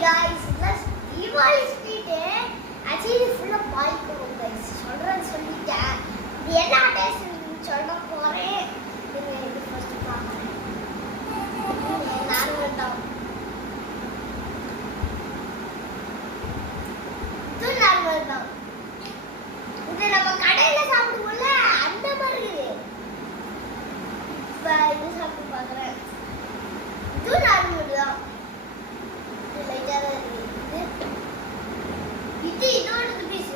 guys, let's Diwali street. Actually, full of bike guys. Children சொல்லிட்டேன். இது என்ன taste சொல்ல போறேன். இது ஃபர்ஸ்ட் பாருங்க. நான் வந்தோம். இது நான் வந்தோம். இது நம்ம கடையில சாப்பிடுவோம்ல அந்த மாதிரி. இப்ப இது சாப்பிட்டு பார்க்கறேன். இது நான் வந்தோம். இது இன்னொரு பீஸ்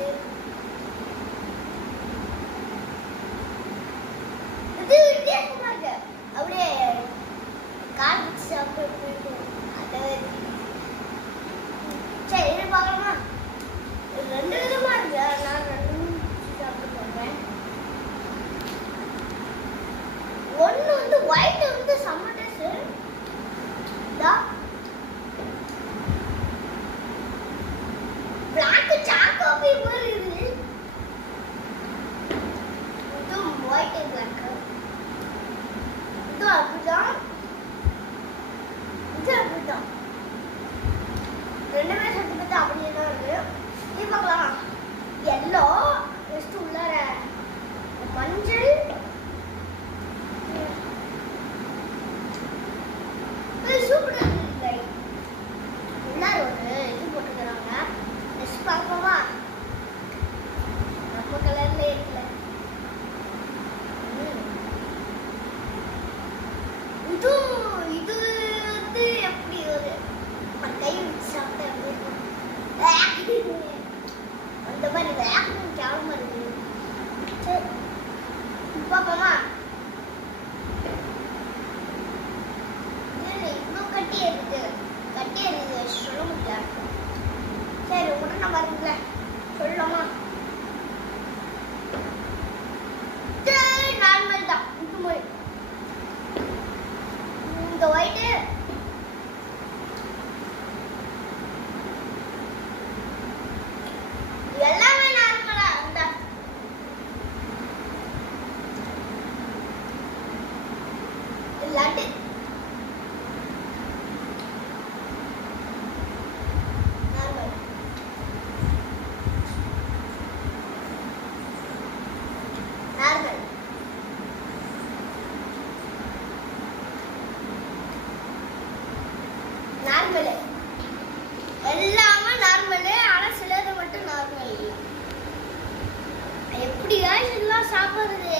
இது வித்தியாசமா இருக்கு அப்படியே கார்பிட் சாப்பிட்டு சரி இது பார்க்கலாமா ரெண்டு விதமா இருக்கு நான் ரெண்டு சாப்பிட்டு போறேன் ஒன்னு வந்து ஒயிட் வந்து செம்ம டேஸ்ட் இதா black choco people இது white and black இது அப்படிதான் ரெண்டுமே சட்டு பத்தி அப்படியே தான் இருக்கு இது பார்க்கலாம் எல்லோ ஜஸ்ட் உள்ளார மஞ்சள் சூப்பரா இருக்கு உள்ளார ஒரு இது போட்டுக்கிறாங்க பார்க்கவா நம்ம கலர்ல இருக்குல்ல இது இது வந்து எப்படி ஒரு கை வச்சு சாப்பிட்டா எப்படி இருக்கும் அந்த மாதிரி வேகணும் கேவலமா இருக்கு சரி பார்ப்போமா இவ்வளோ கட்டியா இருக்கு சொல்ல முடியாது சரி உடனே நம்ம இருக்குல்ல சொல்லலாமா நார்மல் தான் இது மாதிரி இந்த ஒயிட்டு எல்லாமே நார்மலா இந்த லட்டு நார்மல் எல்லாமே நார்மல் ஆனா சிலது மட்டும் நார்மல் இல்லை எப்படி இதெல்லாம் சாப்பிடுறது